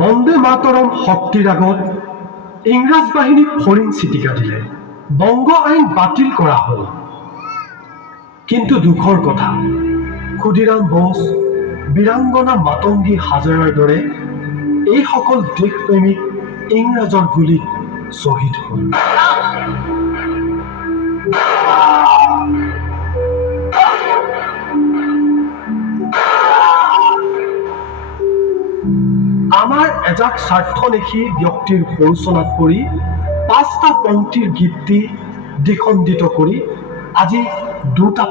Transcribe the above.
বন্দে মাতৰম শক্তিৰ আগত ইংৰাজ বাহিনী ফৰিং চিটিকা দিলে। বংগ আইন বাতিল কৰা হ'ল। কিন্তু দুখৰ কথা, ক্ষুদিৰাম বোস, বীৰাংগনা মাতংগী হাজৰাৰ দৰে এইসকল দেশপ্ৰেমিক ইংৰাজৰ গুলীত শ্বহীদ হ'ল। আমাৰ এজাক স্বাৰ্থনেশী ব্যক্তিৰ প্ৰৰোচনাত পৰি ৫টা পংক্তিৰ গীতটি দ্বিখণ্ডিত কৰি আজি ২টা